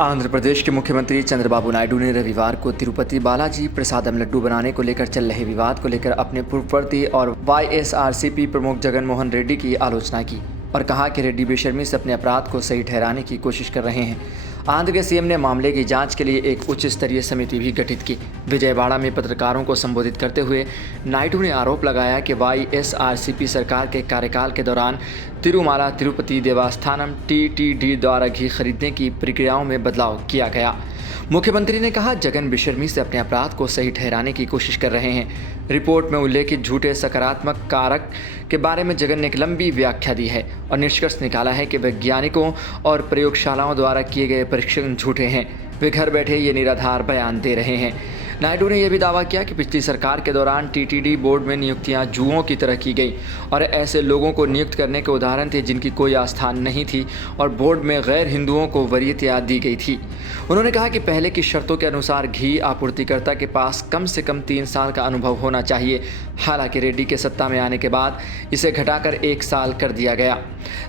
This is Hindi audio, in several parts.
आंध्र प्रदेश के मुख्यमंत्री चंद्रबाबू नायडू ने रविवार को तिरुपति बालाजी प्रसादम लड्डू बनाने को लेकर चल रहे विवाद को लेकर अपने पूर्ववर्ती और वाईएसआरसीपी प्रमुख जगन मोहन रेड्डी की आलोचना की और कहा कि रेड्डी बेशर्मी से अपने अपराध को सही ठहराने की कोशिश कर रहे हैं। आंध्र के सीएम ने मामले की जांच के लिए एक उच्च स्तरीय समिति भी गठित की। विजयवाड़ा में पत्रकारों को संबोधित करते हुए नायडू ने आरोप लगाया कि वाईएसआरसीपी सरकार के कार्यकाल के दौरान तिरुमाला तिरुपति देवस्थानम टीटीडी द्वारा घी खरीदने की प्रक्रियाओं में बदलाव किया गया। मुख्यमंत्री ने कहा, जगन बेशर्मी से अपने अपराध को सही ठहराने की कोशिश कर रहे हैं। रिपोर्ट में उल्लेखित झूठे सकारात्मक कारक के बारे में जगन ने एक लंबी व्याख्या दी है और निष्कर्ष निकाला है कि वैज्ञानिकों और प्रयोगशालाओं द्वारा किए गए परीक्षण झूठे हैं। वे घर बैठे ये निराधार बयान दे रहे हैं। नायडू ने यह भी दावा किया कि पिछली सरकार के दौरान टीटीडी बोर्ड में नियुक्तियां जुओं की तरह की गई और ऐसे लोगों को नियुक्त करने के उदाहरण थे जिनकी कोई आस्था नहीं थी और बोर्ड में गैर हिंदुओं को वरीयता दी गई थी। उन्होंने कहा कि पहले की शर्तों के अनुसार घी आपूर्तिकर्ता के पास कम से कम 3 साल का अनुभव होना चाहिए। हालांकि रेड्डी के सत्ता में आने के बाद इसे घटाकर 1 साल कर दिया गया।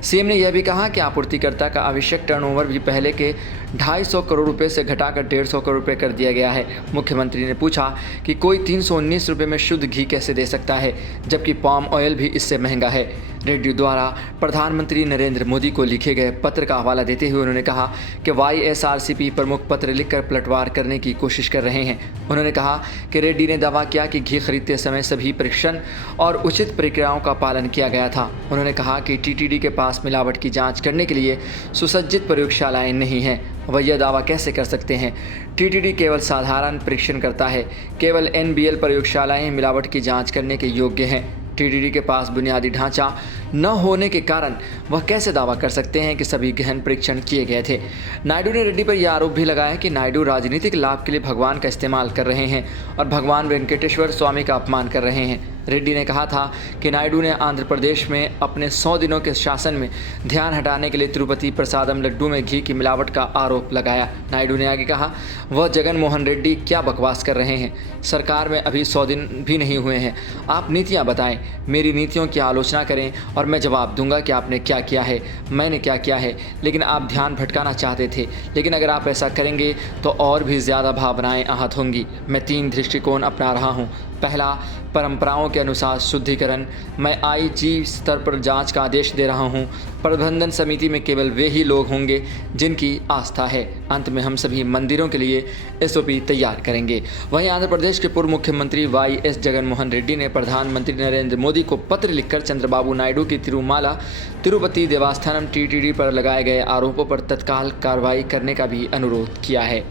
सीएम ने यह भी कहा कि आपूर्तिकर्ता का आवश्यक टर्नओवर भी पहले के 250 करोड़ रुपए से घटाकर 150 करोड़ रुपए कर दिया गया है। मुख्यमंत्री ने पूछा कि कोई 319 रुपये में शुद्ध घी कैसे दे सकता है, जबकि पाम ऑयल भी इससे महंगा है। रेड्डी द्वारा प्रधानमंत्री नरेंद्र मोदी को लिखे गए पत्र का हवाला देते हुए उन्होंने कहा कि वाईएसआरसीपी प्रमुख पत्र लिखकर पलटवार करने की कोशिश कर रहे हैं। उन्होंने कहा कि रेड्डी ने दावा किया कि घी खरीदते समय सभी परीक्षण और उचित प्रक्रियाओं का पालन किया गया था। उन्होंने कहा कि टीटीडी के पास मिलावट की जाँच करने के लिए सुसज्जित प्रयोगशालाएँ नहीं हैं। वह यह दावा कैसे कर सकते हैं? टीटीडी केवल साधारण परीक्षण करता है। केवल एनबीएल प्रयोगशालाएं मिलावट की जांच करने के योग्य हैं। टीटीडी के पास बुनियादी ढांचा न होने के कारण वह कैसे दावा कर सकते हैं कि सभी गहन परीक्षण किए गए थे? नायडू ने रेड्डी पर यह आरोप भी लगाया कि नायडू राजनीतिक लाभ के लिए भगवान का इस्तेमाल कर रहे हैं और भगवान वेंकटेश्वर स्वामी का अपमान कर रहे हैं। रेड्डी ने कहा था कि नायडू ने आंध्र प्रदेश में अपने 100 दिनों के शासन में ध्यान हटाने के लिए तिरुपति प्रसादम लड्डू में घी की मिलावट का आरोप लगाया। नायडू ने आगे कहा, वह जगन मोहन रेड्डी क्या बकवास कर रहे हैं? सरकार में अभी 100 दिन भी नहीं हुए हैं। आप नीतियां बताएं, मेरी नीतियों की आलोचना करें और मैं जवाब दूंगा कि आपने क्या किया है, मैंने क्या किया है। लेकिन आप ध्यान भटकाना चाहते थे। लेकिन अगर आप ऐसा करेंगे तो और भी ज़्यादा भावनाएं आहत होंगी। मैं 3 दृष्टिकोण अपना रहा हूँ। पहला, परंपराओं के अनुसार शुद्धिकरण। मैं आईजी स्तर पर जांच का आदेश दे रहा हूं। प्रबंधन समिति में केवल वे ही लोग होंगे जिनकी आस्था है। अंत में हम सभी मंदिरों के लिए एसओपी तैयार करेंगे। वहीं आंध्र प्रदेश के पूर्व मुख्यमंत्री वाईएस जगन मोहन रेड्डी ने प्रधानमंत्री नरेंद्र मोदी को पत्र लिखकर चंद्रबाबू नायडू की तिरुमाला तिरुपति देवस्थानम टीटीडी पर लगाए गए आरोपों पर तत्काल कार्रवाई करने का भी अनुरोध किया है।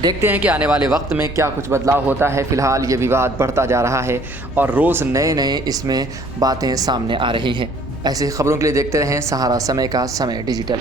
देखते हैं कि आने वाले वक्त में क्या कुछ बदलाव होता है। फिलहाल ये विवाद बढ़ता जा रहा है और रोज़ नए इसमें बातें सामने आ रही हैं। ऐसी खबरों के लिए देखते रहें सहारा समय का समय डिजिटल।